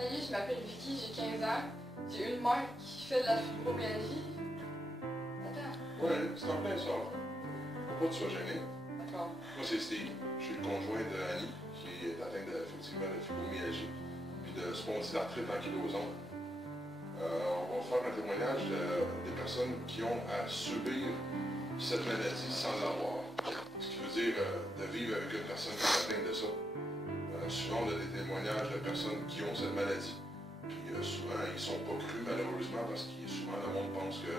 Salut, je m'appelle Vicky, j'ai 15 ans. J'ai une mère qui fait de la fibromyalgie. Attends. Ouais, c'est en plein ça. Faut pas que tu sois gêné. D'accord. Moi, c'est Steve. Je suis le conjoint de Annie, qui est atteinte effectivement de fibromyalgie puis de spondylarthrite ankylosante. On va faire un témoignage des personnes qui ont à subir cette maladie sans l'avoir. Ce qui veut dire de vivre avec une personne qui est atteinte de ça. Souvent, on a des témoignages de personnes qui ont cette maladie. Puis souvent, ils ne sont pas crus, malheureusement, parce que souvent, le monde pense que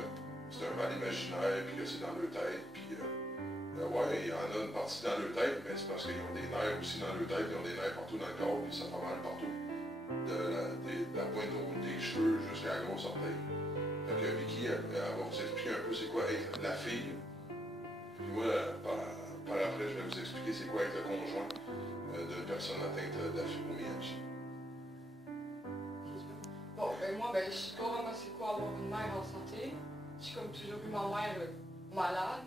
c'est un mal imaginaire, puis que c'est dans leur tête. Puis, ouais, il y en a une partie dans leur tête, mais c'est parce qu'ils ont des nerfs aussi dans leur tête, ils ont des nerfs partout dans le corps, puis ça fait mal partout. De la pointe des cheveux jusqu'à la grosse orteil. Fait que Vicky, elle va vous expliquer un peu c'est quoi être la fille. Puis moi, par après, je vais vous expliquer c'est quoi être le conjoint d'une personne atteinte de la fibromyalgie. Bon, ben moi, je sais pas vraiment c'est quoi avoir une mère en santé. J'ai comme toujours eu ma mère malade.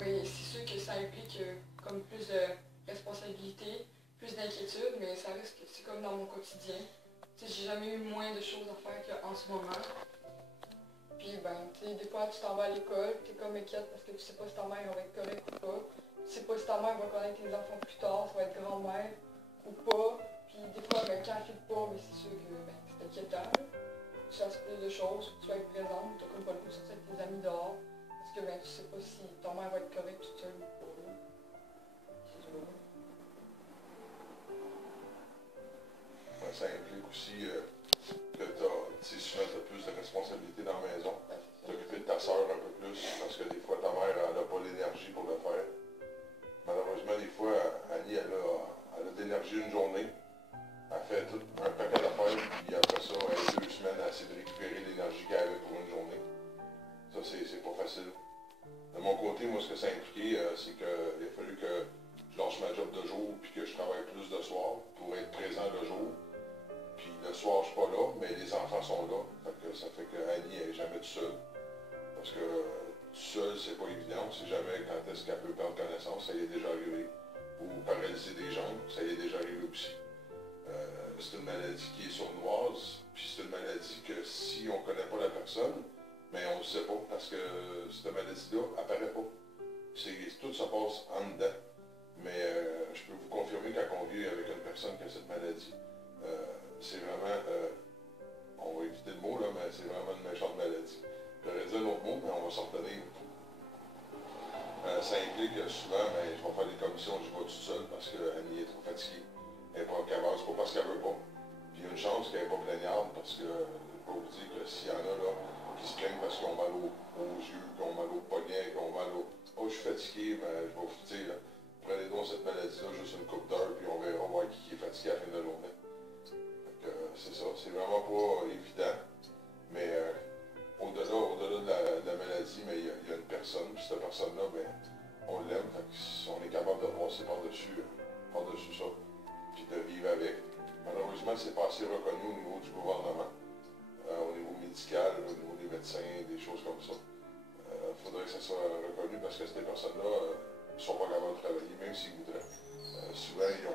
Mais c'est sûr que ça implique comme plus de responsabilité, plus d'inquiétude, mais ça reste que c'est comme dans mon quotidien. Tu sais, j'ai jamais eu moins de choses à faire qu'en ce moment. Puis tu sais, des fois tu t'en vas à l'école, tu es comme inquiète parce que tu sais pas si ta mère va être correcte ou pas. Tu sais pas si ta mère va connaître tes enfants plus tard, ça va être grand-mère ou pas. Puis des fois, quand elle fait pas, mais c'est sûr que c'est inquiétant. Tu cherches plus de choses, tu vas être présente, tu n'as comme pas le goût de sortir avec tes amis dehors. Parce que tu sais pas si ta mère va être correcte toute seule ou pas. Ça implique aussi que souvent tu as plus de responsabilités dans la maison. T'occuper de ta soeur un peu plus, parce que des fois ta mère n'a pas l'énergie pour le faire. Malheureusement, des fois, Annie, elle a de l'énergie une journée. Elle fait tout un paquet d'affaires, puis après ça, elle a 2 semaines à essayer de récupérer l'énergie qu'elle avait pour une journée. Ça, c'est pas facile. De mon côté, moi, ce que ça a impliqué, c'est qu'il a fallu que je lâche ma job de jour, puis que je travaille plus de soir pour être présent le jour. Puis le soir, je suis pas là, mais les enfants sont là. Ça fait que Annie n'est jamais toute seule. Parce que tout seul, c'est pas évident. On ne sait jamais quand est-ce qu'elle peut perdre connaissance. Ça y est déjà arrivé. Ou paralyser des jambes, ça y est déjà arrivé aussi. C'est une maladie qui est sournoise. Puis c'est une maladie que si on ne connaît pas la personne, mais on ne le sait pas. Parce que cette maladie-là n'apparaît pas. Tout se passe en dedans. Mais je peux vous confirmer quand on vit avec une personne qui a cette maladie, c'est vraiment, on va éviter le mot là, mais c'est vraiment une méchante maladie. J'aurais dit un autre mot, mais on va s'en retenir. Ça implique que souvent, je vais faire des commissions, je vais toute seule parce qu'Annie est trop fatiguée. Elle n'est pas capable, c'est pas parce qu'elle veut pas. Puis il y a une chance qu'elle n'est pas plaignarde parce que, je peux vous dire que s'il y en a là qui se plaignent parce qu'ils ont mal aux yeux, qui ont mal aux poignets, qui ont mal au... Oh, je suis fatigué, mais je vais vous dire, là, prenez donc cette maladie-là juste une couple d'heures, puis on verra voir qui est fatigué à la fin de la journée. C'est ça, c'est vraiment pas évident, mais au-delà de la maladie, mais il y a une personne, puis cette personne-là, on l'aime, on est capable de passer par-dessus ça, puis de vivre avec. Malheureusement, c'est pas assez reconnu au niveau du gouvernement, au niveau médical, au niveau des médecins, des choses comme ça. Il faudrait que ça soit reconnu parce que ces personnes-là ne sont pas capables de travailler, même s'ils voudraient. Souvent, ils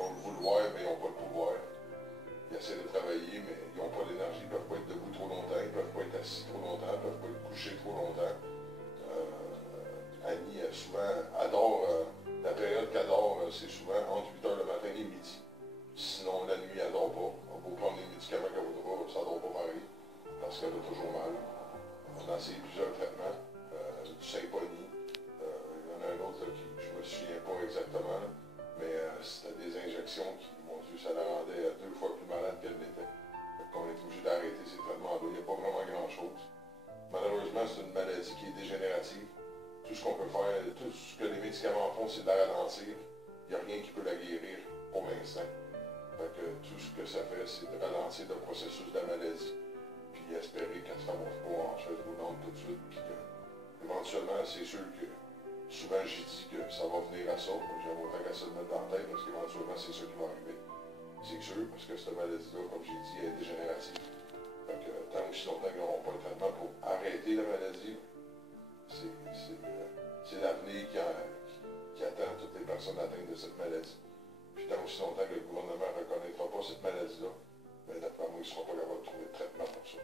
ont le vouloir, mais ils n'ont pas le pouvoir. Ils essaient de travailler, mais ils n'ont pas d'énergie, ils ne peuvent pas être debout trop longtemps, ils ne peuvent pas être assis trop longtemps, ils ne peuvent pas être couchés trop longtemps. Annie, souvent, adore, la période qu'elle adore, c'est souvent entre 8 h le matin et midi. Sinon, la nuit, elle ne dort pas. On va prendre les médicaments qu'elle voudra, ça ne dort pas pareil, parce qu'elle a toujours mal. On a essayé plusieurs traitements, du Symphony. Il y en a un autre là, qui, je ne me souviens pas exactement, là, mais c'était des injections qui, mon Dieu, ça la rendait 2 fois plus malade qu'elle n'était. On est obligé d'arrêter ces traitements-là. Il n'y a pas vraiment grand-chose. Malheureusement, c'est une maladie qui est dégénérative. Tout ce qu'on peut faire, tout ce que les médicaments font, c'est de la ralentir. Il n'y a rien qui peut la guérir pour l'instant. Tout ce que ça fait, c'est de ralentir le processus de la maladie. Puis espérer qu'elle ne se ramasse pas en chaise roulante tout de suite. Puis éventuellement, c'est sûr que souvent j'ai dit que ça va venir à ça. J'aime autant qu'à se le mettre dans la tête parce qu'éventuellement, c'est ça qui va arriver. C'est sûr, parce que cette maladie-là, comme j'ai dit, elle est dégénérative. Tant aussi longtemps qu'ils n'auront pas le traitement pour arrêter la maladie, c'est l'avenir qui attend toutes les personnes atteintes de cette maladie. Puis tant aussi longtemps que le gouvernement ne reconnaîtra pas cette maladie-là, mais d'après moi, ils ne seront pas capables de trouver de traitement pour ça.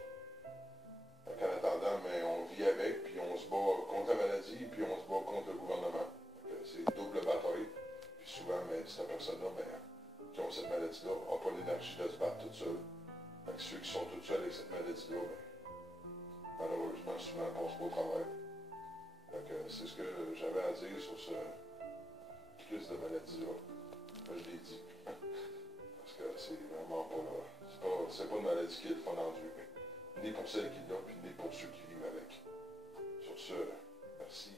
Donc, en attendant, mais on vit avec, puis on se bat contre la maladie, puis on se bat contre le gouvernement. C'est double bataille. Puis souvent, mais cette personne-là, ben, qui ont cette maladie-là, n'a pas l'énergie de se battre toute seule. Donc, ceux qui sont tout seuls avec cette maladie-là, ben, malheureusement, souvent, ne passent pas au travail. Donc, c'est ce que j'avais à dire sur ce crise de maladie-là. Je l'ai dit. Parce que c'est vraiment pas... C'est pas une maladie qui est le fun en Dieu. Ni pour celle qui l'a, puis ni pour ceux qui vivent avec. Sur ce, merci.